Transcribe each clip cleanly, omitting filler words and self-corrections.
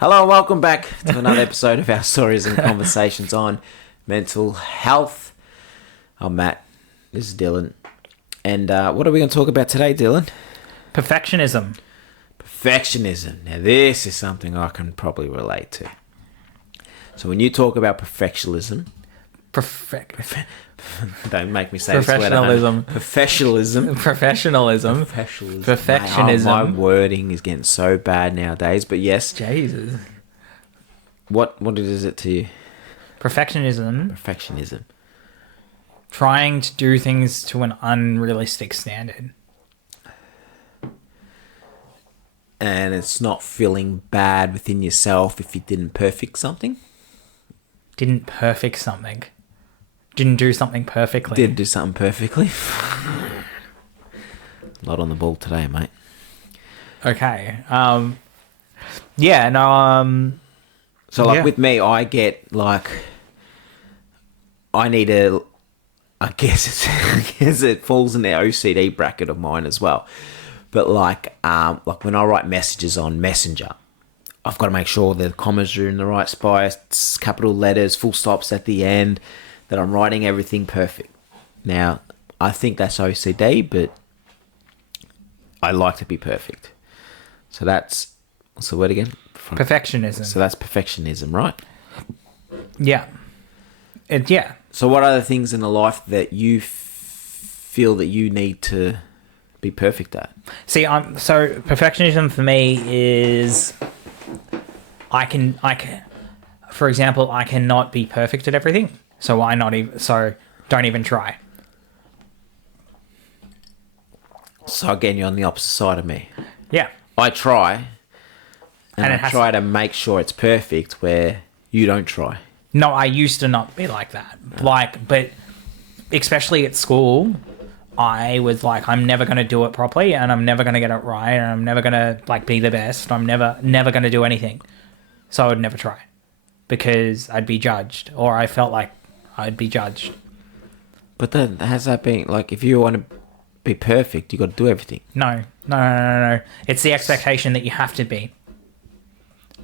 Hello and welcome back to another episode of our stories and conversations on mental health. I'm Matt. This is Dylan. And what are we going to talk about today, Dylan? Perfectionism. Perfectionism. Now this is something I can probably relate to. So when you talk about perfectionism... Don't make me say this word. Professionalism. Perfectionism. My wording is getting so bad nowadays, but yes. Jesus. What is it to you? Perfectionism. Trying to do things to an unrealistic standard. And it's not feeling bad within yourself if you didn't perfect something? Didn't perfect something. Didn't do something perfectly. Did do something perfectly. Not on the ball today, mate. Okay. Yeah, no, So, with me, I get, I need to... I guess it falls in the OCD bracket of mine as well. But, when I write messages on Messenger, I've got to make sure the commas are in the right spots, capital letters, full stops at the end, that I'm writing everything perfect. Now, I think that's OCD, but I like to be perfect. So that's... What's the word again? Perfectionism. So that's perfectionism, right? Yeah. Yeah. So what are the things in the life that you feel that you need to be perfect at? See, so perfectionism for me is... I can, for example, I cannot be perfect at everything. So don't even try. So again, you're on the opposite side of me. Yeah. I try, and I try to make sure it's perfect where you don't try. No, I used to not be like that. But especially at school, I was like, I'm never going to do it properly, and I'm never going to get it right, and I'm never going to be the best. I'm never going to do anything. So I would never try because I'd be judged, or I felt like I'd be judged. But then, has that been, if you want to be perfect, you got to do everything? No. It's the expectation that you have to be.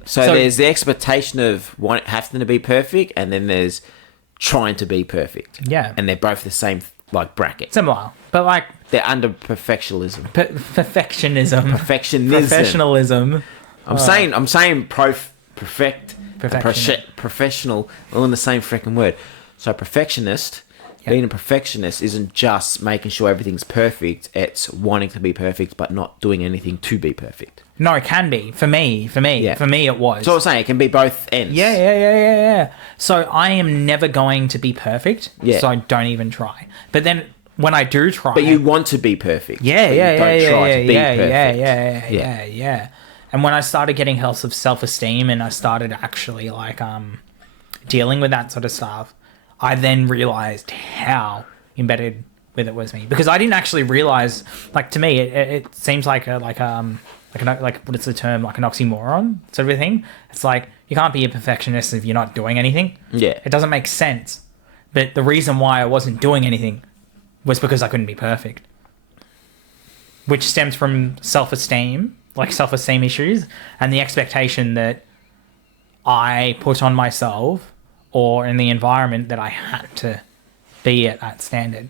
So there's the expectation of having to be perfect, and then there's trying to be perfect. Yeah. And they're both the same, bracket. Similar, but they're under perfectionism. Perfectionism. Professionalism. I'm saying Perfection. Professional, all in the same freaking word. So perfectionist, being a perfectionist isn't just making sure everything's perfect. It's wanting to be perfect, but not doing anything to be perfect. No, it can be. For me, Yeah. For me, it was. So I'm saying it can be both ends. Yeah. So I am never going to be perfect. Yeah. So I don't even try. But then when I do try, but you want to be perfect. Yeah. Don't try to be perfect. Yeah. And when I started getting health of self-esteem, and I started actually dealing with that sort of stuff, I then realized how embedded with it was me, because I didn't actually realize. To me, it seems like what is the term? Like an oxymoron sort of a thing. It's like you can't be a perfectionist if you're not doing anything. Yeah, it doesn't make sense. But the reason why I wasn't doing anything was because I couldn't be perfect, which stems from self-esteem issues, and the expectation that I put on myself or in the environment that I had to be at that standard.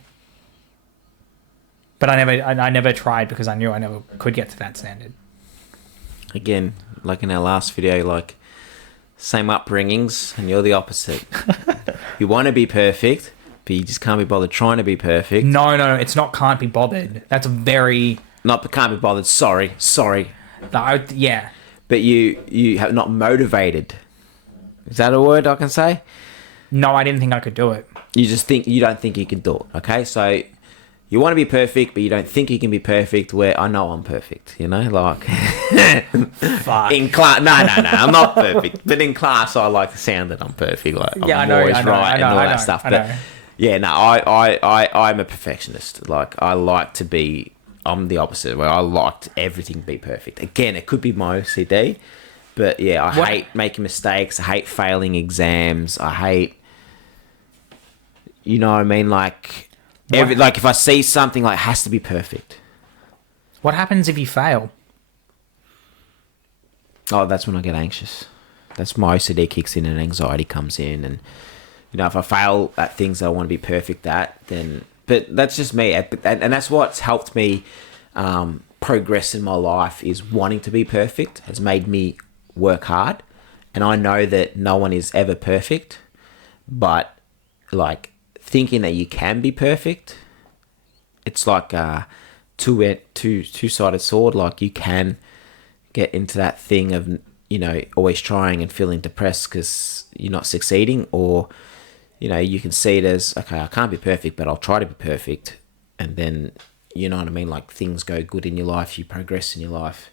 But I never tried because I knew I never could get to that standard. Again, in our last video, same upbringings, and you're the opposite. You want to be perfect, but you just can't be bothered trying to be perfect. No, it's not can't be bothered. That's a very... Not can't be bothered, sorry. Yeah. But you have not motivated. Is that a word I can say? No, I didn't think I could do it. You don't think you can do it, okay? So you want to be perfect, but you don't think you can be perfect, where I know I'm perfect, Fuck. In class, no, I'm not perfect. But in class, I like the sound that I'm perfect. I'm always right and all that stuff. But yeah, no, I'm a perfectionist. I like to be... I'm the opposite, where I liked everything to be perfect. Again, it could be my OCD, but yeah, I hate making mistakes. I hate failing exams. I hate, you know what I mean? If I see something, it has to be perfect. What happens if you fail? Oh, that's when I get anxious. That's my OCD kicks in and anxiety comes in. And, you know, if I fail at things that I want to be perfect at, then... But that's just me. And that's what's helped me progress in my life, is wanting to be perfect has made me work hard. And I know that no one is ever perfect. But, like, thinking that you can be perfect, it's like a two-sided sword. Like, you can get into that thing of, you know, always trying and feeling depressed because you're not succeeding, or, you know, you can see it as, okay, I can't be perfect, but I'll try to be perfect. And then, you know what I mean? Like, things go good in your life, you progress in your life.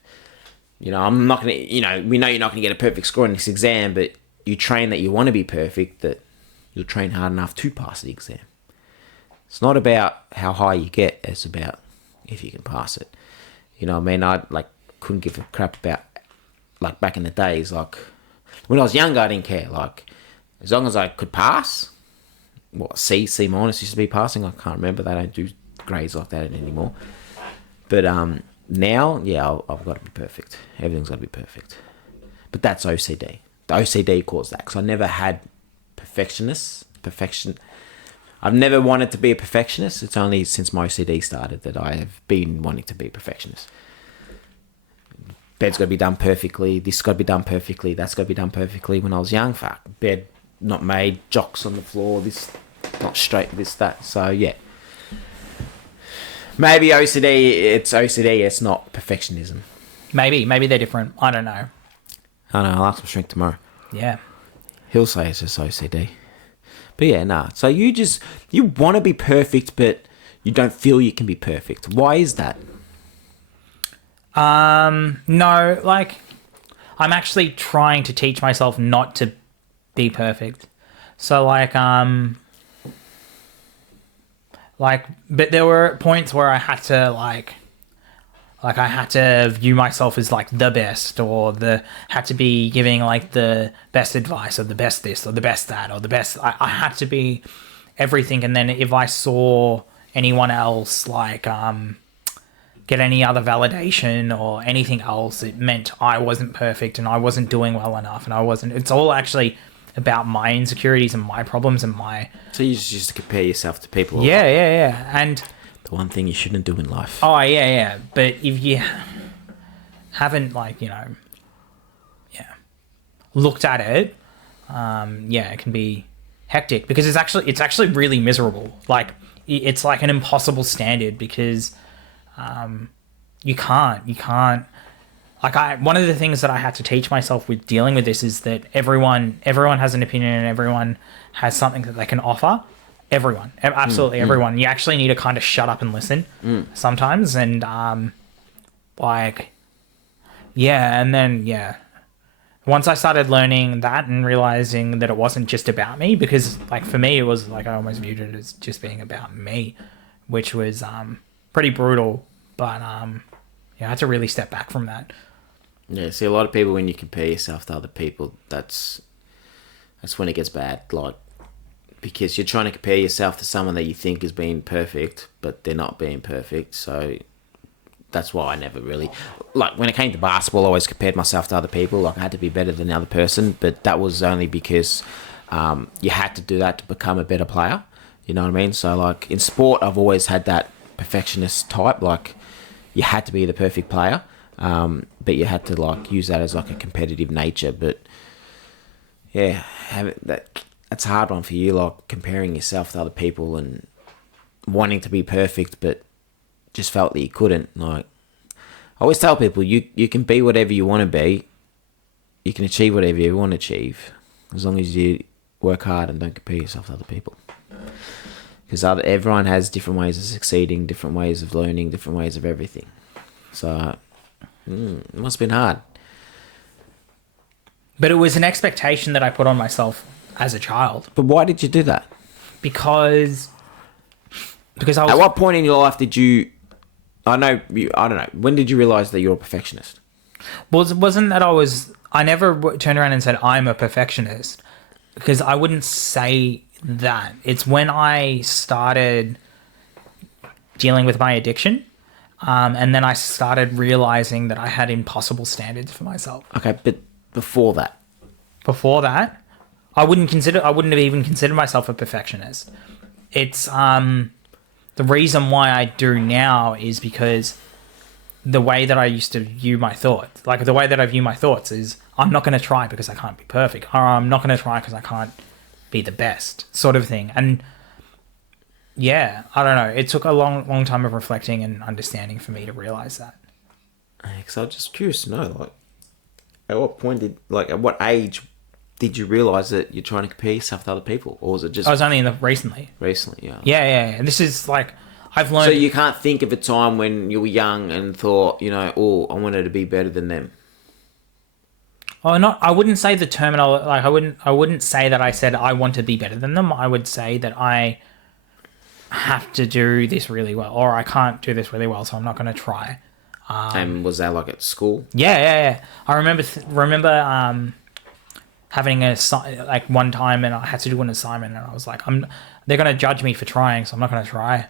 You know, I'm not going to, you know, we know you're not going to get a perfect score in this exam, but you train that you want to be perfect, that you'll train hard enough to pass the exam. It's not about how high you get, it's about if you can pass it. You know what I mean? I, like, couldn't give a crap about, like, back in the days, like, when I was younger, I didn't care. Like, as long as I could pass, what, C minus used to be passing. I can't remember. They don't do grades like that anymore. But now, yeah, I've got to be perfect. Everything's got to be perfect. But that's OCD. The OCD caused that, because I never had perfection. I've never wanted to be a perfectionist. It's only since my OCD started that I have been wanting to be a perfectionist. Bed's got to be done perfectly. This got to be done perfectly. That's got to be done perfectly. When I was young, fuck, bed not made, jocks on the floor, this not straight, this, that. So, yeah. Maybe it's OCD, it's not perfectionism. Maybe they're different. I don't know. I don't know, I'll ask my shrink tomorrow. Yeah. He'll say it's just OCD. But yeah, nah. So you want to be perfect, but you don't feel you can be perfect. Why is that? No, like, I'm actually trying to teach myself not to be perfect. So, but there were points where I had to, like I had to view myself as, like, the best, or had to be giving, like, the best advice, or the best this, or the best that, or the best, I had to be everything. And then if I saw anyone else, like, get any other validation or anything else, it meant I wasn't perfect and I wasn't doing well enough, and it's all actually about my insecurities and my problems and my... So you just used to compare yourself to people. Yeah. And the one thing you shouldn't do in life. Oh, yeah. But if you haven't, like, you know, looked at it, it can be hectic, because it's actually really miserable. Like, it's like an impossible standard, because you can't like, one of the things that I had to teach myself with dealing with this is that everyone has an opinion, and everyone has something that they can offer. Absolutely everyone. You actually need to kind of shut up and listen sometimes. And once I started learning that and realizing that it wasn't just about me, because, like, for me, it was like I almost viewed it as just being about me, which was pretty brutal. But I had to really step back from that. Yeah, see, a lot of people, when you compare yourself to other people, that's when it gets bad. Like, because you're trying to compare yourself to someone that you think is being perfect, but they're not being perfect. So that's why I never really... Like, when it came to basketball, I always compared myself to other people. Like, I had to be better than the other person, but that was only because you had to do that to become a better player. You know what I mean? So, like, in sport, I've always had that perfectionist type. Like, you had to be the perfect player, but you had to, like, use that as, like, a competitive nature. But yeah, that's a hard one for you, like, comparing yourself to other people and wanting to be perfect, but just felt that you couldn't. Like, I always tell people, you can be whatever you want to be, you can achieve whatever you want to achieve, as long as you work hard and don't compare yourself to other people. Because everyone has different ways of succeeding, different ways of learning, different ways of everything. So, it must have been hard. But it was an expectation that I put on myself as a child. But why did you do that? Because I was... At what point in your life did you... I don't know. When did you realise that you're a perfectionist? Wasn't that I never turned around and said, I'm a perfectionist. Because I wouldn't say that. It's when I started dealing with my addiction, and then I started realising that I had impossible standards for myself. Okay, but before that? before that, I wouldn't have even considered myself a perfectionist. It's the reason why I do now is because the way that I used to view my thoughts, like the way that I view my thoughts is I'm not going to try because I can't be perfect, or I'm not going to try because I can't be the best, sort of thing. And yeah, I don't know. It took a long time of reflecting and understanding for me to realize that. Because I'm just curious to know, like, at what age did you realize that you're trying to compare yourself to other people, or was it just I was only recently. recently? Yeah. Yeah. This is like I've learned. So you can't think of a time when you were young and thought, oh, I wanted to be better than them. Oh, not. I wouldn't say the terminology. Like I wouldn't say that I said I want to be better than them. I would say that I have to do this really well, or I can't do this really well, so I'm not going to try. And was that like at school? Yeah. I remember having like one time, and I had to do an assignment, and I was like, they're going to judge me for trying, so I'm not going to try.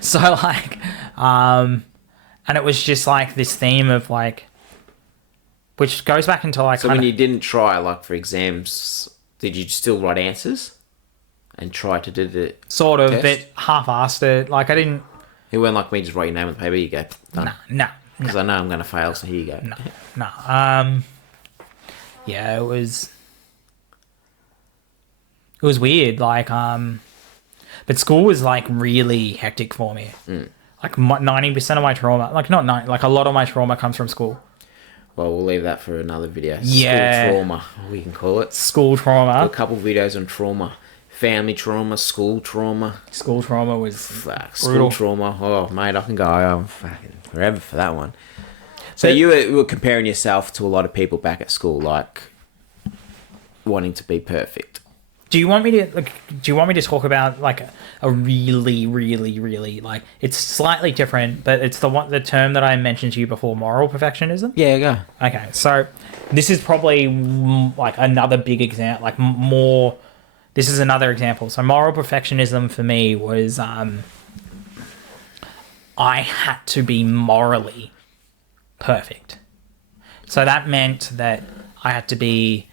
So like, and it was just like this theme of like, which goes back into like. So when you didn't try, like for exams, did you still write answers and try to do the sort of, test? but half-assed it. Like I didn't. It weren't like me, just write your name on the paper. You go done. No. Because I know I'm going to fail, so here you go. No. Yeah, it was weird. Like, but school was like really hectic for me. Like 90% of my trauma, like not 90, like a lot of my trauma comes from school. Well, we'll leave that for another video. Yeah. School trauma, we can call it. School trauma. A couple videos on trauma. Family trauma, school trauma. School trauma was School brutal. trauma. Oh, mate, I can go fucking forever for that one. So you were comparing yourself to a lot of people back at school, like wanting to be perfect. Do you want me to talk about like a really, really, really like it's slightly different, but it's the term that I mentioned to you before, moral perfectionism? Yeah, go. Okay, so this is probably like another big example, like more. This is another example. So moral perfectionism for me was I had to be morally perfect. So that meant that I had to be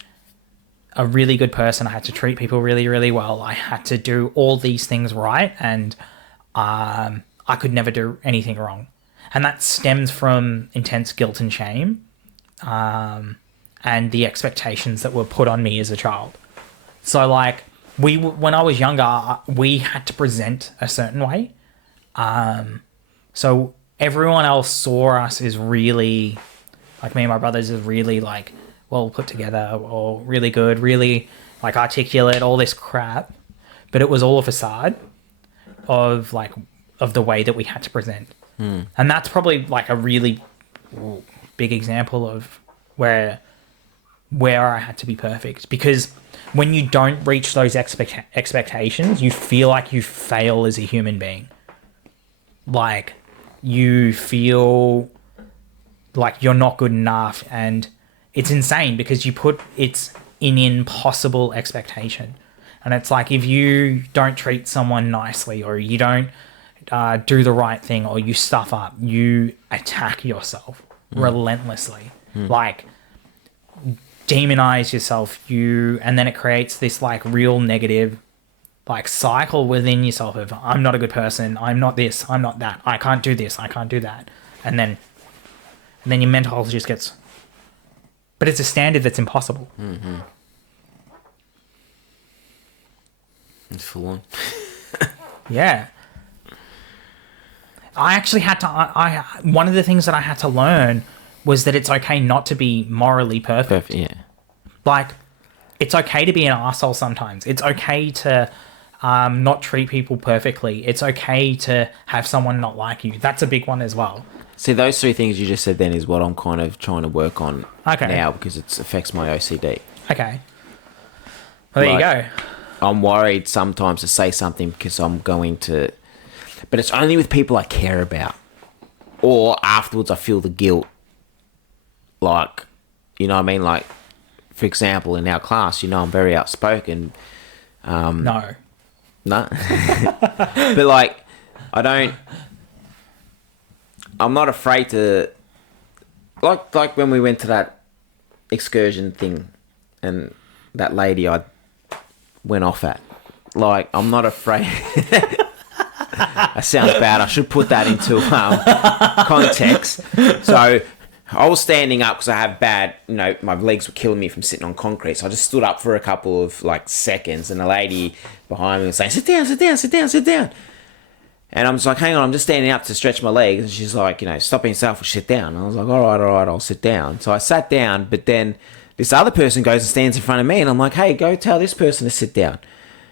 a really good person. I had to treat people really, really well. I had to do all these things right, and I could never do anything wrong. And that stems from intense guilt and shame, and the expectations that were put on me as a child. So like when I was younger, we had to present a certain way. So everyone else saw us as really, like me and my brothers, as really like well put together or really good, really like articulate, all this crap. But it was all a facade of the way that we had to present. And that's probably like a really big example of where I had to be perfect, because when you don't reach those expectations, you feel like you fail as a human being. Like you feel like you're not good enough, and it's insane because it's an impossible expectation. And it's like if you don't treat someone nicely, or you don't do the right thing, or you stuff up, you attack yourself relentlessly. Like demonize yourself, and then it creates this like real negative like cycle within yourself of I'm not a good person, I'm not this, I'm not that, I can't do this, I can't do that. And then your mental health just gets, but it's a standard that's impossible. It's full on. Yeah. I actually had to, one of the things that I had to learn was that it's okay not to be morally perfect. Yeah. Like, it's okay to be an arsehole sometimes. It's okay to not treat people perfectly. It's okay to have someone not like you. That's a big one as well. See, those three things you just said then is what I'm kind of trying to work on Okay. now, because it affects my OCD. Okay. Well, there you go. I'm worried sometimes to say something because I'm going to... But it's only with people I care about. Or afterwards I feel the guilt. Like, you know what I mean? Like, for example, in our class, I'm very outspoken. No. But like, I'm not afraid to... Like when we went to that excursion thing and that lady I went off at. Like, I'm not afraid. That sounds bad. I should put that into context. So I was standing up because I have bad, my legs were killing me from sitting on concrete. So I just stood up for a couple of seconds, and the lady behind me was saying, sit down, sit down, sit down, sit down. And I'm just like, hang on, I'm just standing up to stretch my legs. And she's like, stop being selfish, sit down. And I was like, all right, I'll sit down. So I sat down, but then this other person goes and stands in front of me, and I'm like, hey, go tell this person to sit down.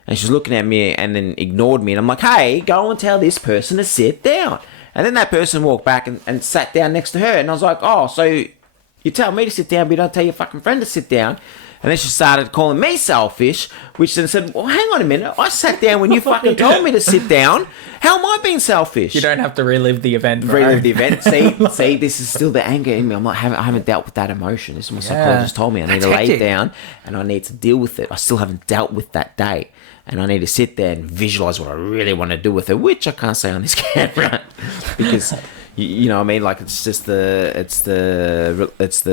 And she's looking at me and then ignored me. And I'm like, hey, go and tell this person to sit down. And then that person walked back and sat down next to her. And I was like, oh, so you tell me to sit down, but you don't tell your fucking friend to sit down. And then she started calling me selfish, which then said, well, hang on a minute. I sat down when you fucking told me to sit down. How am I being selfish? You don't have to relive the event, bro. Relive the event. See, this is still the anger in me. I haven't dealt with that emotion. This is what my psychologist told me. I need to lay down and I need to deal with it. I still haven't dealt with that day. And I need to sit there and visualize what I really want to do with it, which I can't say on this camera because, you know what I mean? Like, it's the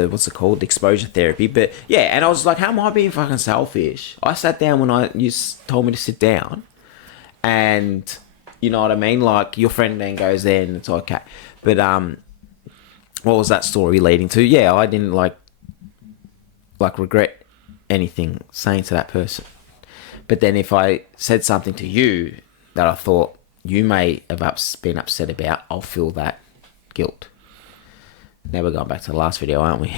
what's it called? Exposure therapy. But yeah, and I was like, how am I being fucking selfish? I sat down when you told me to sit down, and you know what I mean? Like, your friend then goes there and it's okay. But what was that story leading to? Yeah, I didn't like regret anything saying to that person. But then if I said something to you that I thought you may have been upset about, I'll feel that guilt. Now we're going back to the last video, aren't we?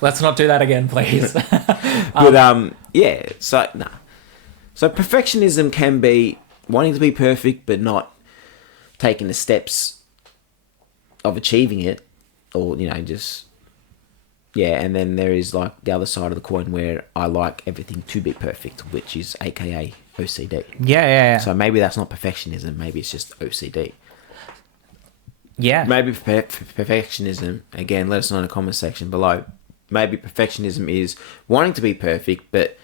Let's not do that again, please. But yeah, so nah. So perfectionism can be wanting to be perfect, but not taking the steps of achieving it, or just. Yeah, and then there is like the other side of the coin where I like everything to be perfect, which is AKA OCD. Yeah. So maybe that's not perfectionism. Maybe it's just OCD. Yeah. Maybe perfectionism, again, let us know in the comment section below. Maybe perfectionism is wanting to be perfect, but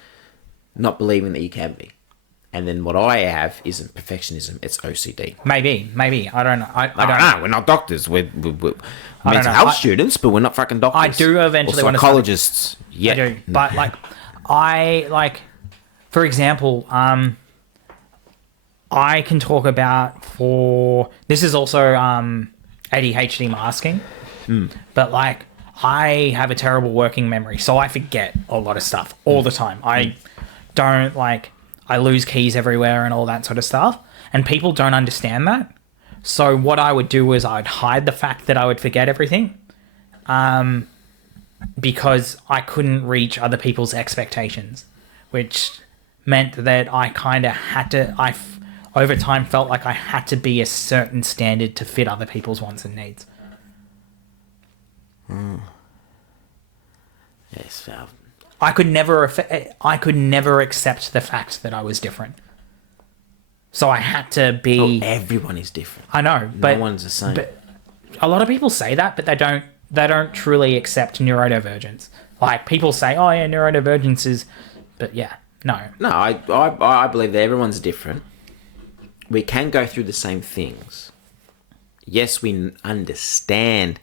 not believing that you can be. And then what I have isn't perfectionism, it's OCD. Maybe. I don't know. I don't know. We're not doctors. We're mental health students, but we're not fucking doctors. I do eventually want to psychologists. Yeah. I do. But for example, I can talk about this is also ADHD masking. But I have a terrible working memory, so I forget a lot of stuff all the time. I don't I lose keys everywhere and all that sort of stuff. And people don't understand that. So what I would do is I'd hide the fact that I would forget everything. Because I couldn't reach other people's expectations. Which meant that I kind of had to... over time felt like I had to be a certain standard to fit other people's wants and needs. Yes, I could never accept the fact that I was different. So I had to be... Well, everyone is different. I know, but... No one's the same. But a lot of people say that, but they don't truly accept neurodivergence. Like, people say, oh yeah, neurodivergence is... But yeah, no. No, I believe that everyone's different. We can go through the same things. Yes, we understand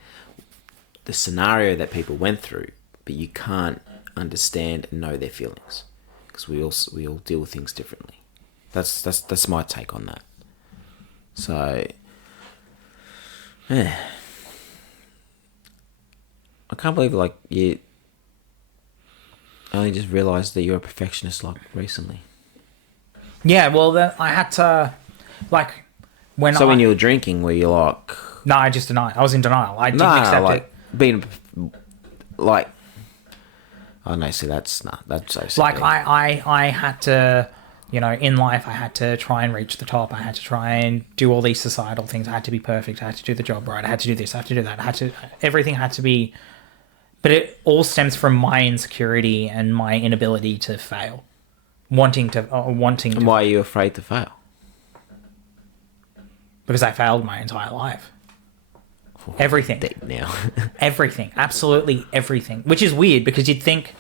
the scenario that people went through, but you can't understand and know their feelings because we all deal with things differently. That's my take on that. So, yeah. I can't believe you only just realised that you're a perfectionist recently. Yeah, well, then I had to when you were drinking, were you like? No, I just denied. I was in denial. I didn't accept it. Being oh no, see that's so silly. I had to, in life I had to try and reach the top. I had to try and do all these societal things. I had to be perfect. I had to do the job right. I had to do this. I had to do that. Everything had to be, but it all stems from my insecurity and my inability to fail, wanting to. And why are you afraid to fail? Because I failed my entire life. Everything. Deep now. Everything. Absolutely everything. Which is weird because you'd think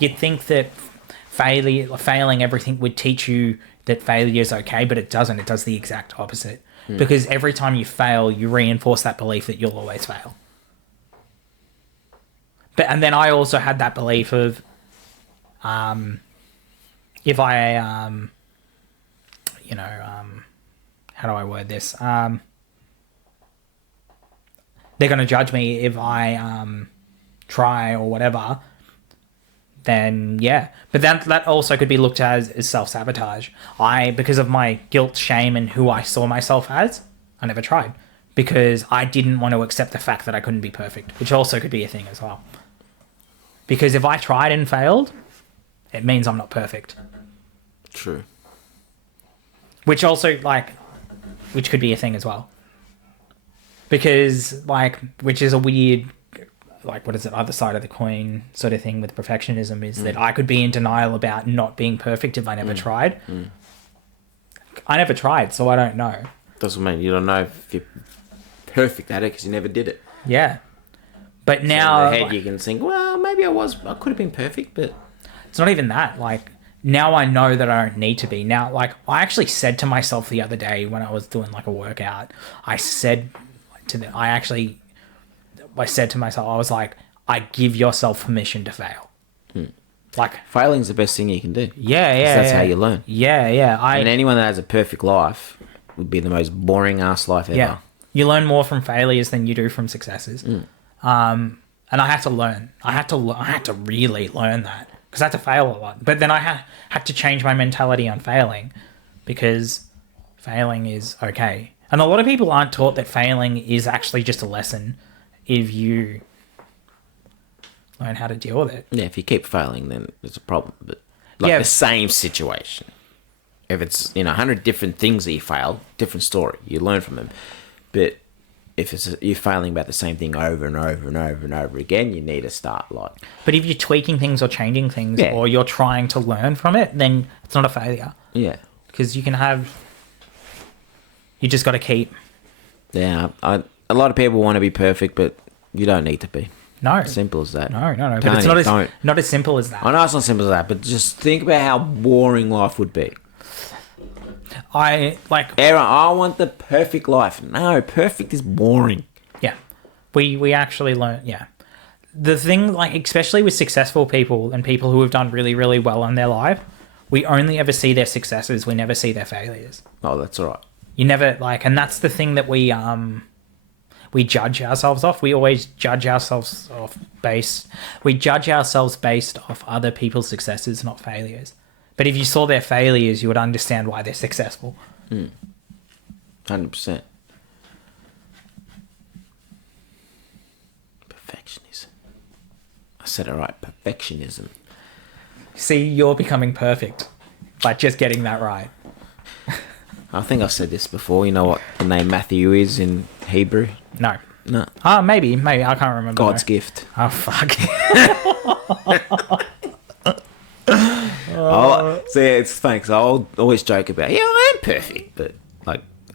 that failing everything would teach you that failure is okay, but it doesn't. It does the exact opposite. Because every time you fail, you reinforce that belief that you'll always fail. and then I also had that belief of, if I, how do I word this? They're going to judge me if I try or whatever. Then yeah, but that also could be looked at as self-sabotage. Because of my guilt, shame, and who I saw myself as, I never tried because I didn't want to accept the fact that I couldn't be perfect, which also could be a thing as well. Because if I tried and failed, it means I'm not perfect. True. Which also which could be a thing as well. Because which is a weird, what is it, other side of the coin sort of thing with perfectionism is that I could be in denial about not being perfect if I never tried. I never tried, so I don't know. Doesn't mean you don't know if you're perfect at it because you never did it. Yeah. But now... So in the head you can think, well, maybe I could have been perfect, but... It's not even that. Now I know that I don't need to be. Now, I actually said to myself the other day when I was doing, a workout, I said to myself, I was like, I give yourself permission to fail. Failing's the best thing you can do. Yeah. That's how you learn. Yeah. And anyone that has a perfect life would be the most boring ass life ever. Yeah. You learn more from failures than you do from successes. And I had to learn. I had to really learn that because I had to fail a lot. But then I had to change my mentality on failing because failing is okay. And a lot of people aren't taught that failing is actually just a lesson if you learn how to deal with it. Yeah, if you keep failing, then it's a problem. But the same situation. If it's 100 different things that you fail, different story. You learn from them. But if you're failing about the same thing over and over and over and over again, you need to start But if you're tweaking things or changing things or you're trying to learn from it, then it's not a failure. Yeah. Because you just got to keep... Yeah, a lot of people want to be perfect, but you don't need to be. No. Simple as that. No. But it's not as simple as that. I know it's not simple as that, but just think about how boring life would be. Aaron, I want the perfect life. No, perfect is boring. Yeah. We actually learn, yeah. The thing, especially with successful people and people who have done really, really well in their life, we only ever see their successes. We never see their failures. Oh, that's all right. You never, and that's the thing that we judge ourselves off. We always judge ourselves based off other people's successes, not failures. But if you saw their failures, you would understand why they're successful. 100%. Perfectionism. I said it right. Perfectionism. See, you're becoming perfect by just getting that right. I think I've said this before. You know what the name Matthew is in Hebrew? No. No. Maybe. I can't remember. God's gift. Oh, fuck. So yeah, it's funny because I'll always joke about, I am perfect, but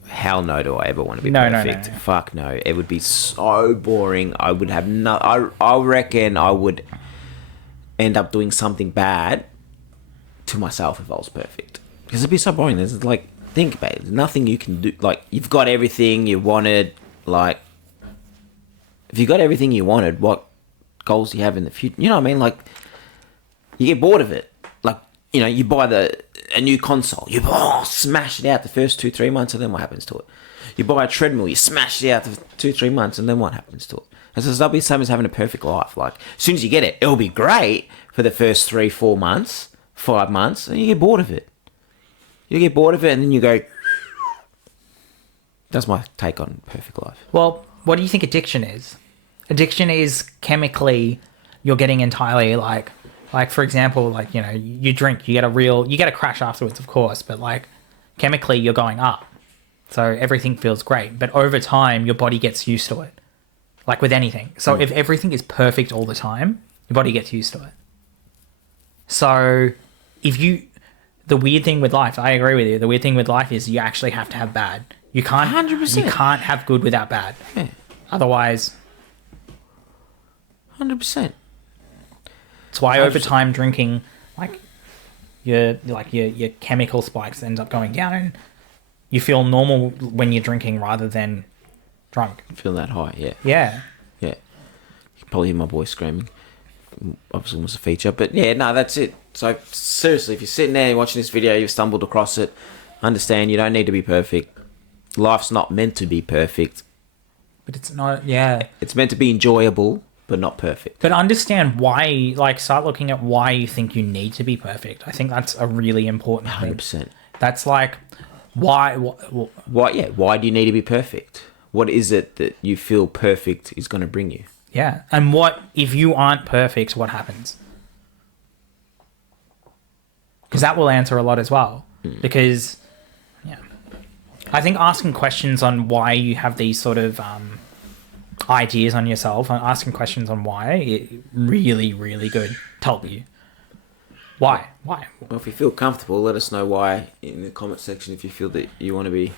hell no, do I ever want to be perfect? No. Fuck no, it would be so boring. I would have I reckon I would end up doing something bad to myself if I was perfect because it'd be so boring. There's think about it. There's nothing you can do. You've got everything you wanted. If you got everything you wanted, what goals do you have in the future? You know what I mean? You get bored of it. You buy a new console. You smash it out the first 2-3 months, and then what happens to it? You buy a treadmill. You smash it out for 2-3 months, and then what happens to it? And so that'll be the same as having a perfect life. As soon as you get it, it'll be great for the first 3-4 months, 5 months, and you get bored of it. You get bored of it, and then you go. That's my take on perfect life. Well, what do you think addiction is? Addiction is chemically, you're getting entirely for example, you drink, you get a crash afterwards, of course, but chemically you're going up. So everything feels great. But over time, your body gets used to it. With anything. So if everything is perfect all the time, your body gets used to it. So the weird thing with life, I agree with you, the weird thing with life is you actually have to have bad. You can't 100%. You can't have good without bad. Yeah. Otherwise 100%. It's why over time drinking your chemical spikes ends up going down and you feel normal when you're drinking rather than drunk. Feel that high, yeah. Yeah. Yeah. You can probably hear my boy screaming. obviously almost a feature. But yeah, no, that's it. So seriously, if you're sitting there watching this video, you've stumbled across it, understand you don't need to be perfect. Life's not meant to be perfect. But it's not, yeah. It's meant to be enjoyable, but not perfect. But understand why, like, start looking at why you think you need to be perfect. I think that's a really important thing. 100%. That's like, why? Why? Yeah. Why do you need to be perfect? What is it that you feel perfect is going to bring you? Yeah. And what, if you aren't perfect, what happens? Because that will answer a lot as well. Because, yeah. I think asking questions on why you have these sort of ideas on yourself, and asking questions on why, it really, really good to help you. Why? Why? Well, if you feel comfortable, let us know why in the comment section. If you feel that you want to be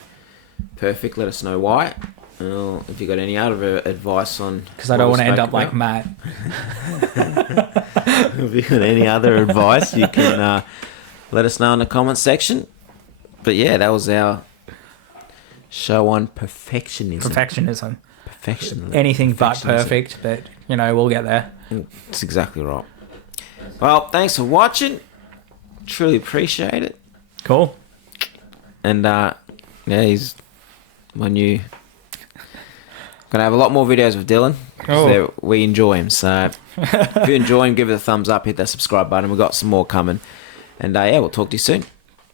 perfect, let us know why. If you got any other advice on... Because I don't want to end up like Matt. If you got any other advice, you can let us know in the comment section. But yeah, that was our show on perfectionism. Perfectionism. Anything but perfect, but, you know, we'll get there. That's exactly right. Well, thanks for watching. Truly appreciate it. Cool. And, yeah, he's my new... Gonna have a lot more videos with Dylan. Oh. We enjoy him. So if you enjoy him, give it a thumbs up, hit that subscribe button. We've got some more coming. And, yeah, we'll talk to you soon.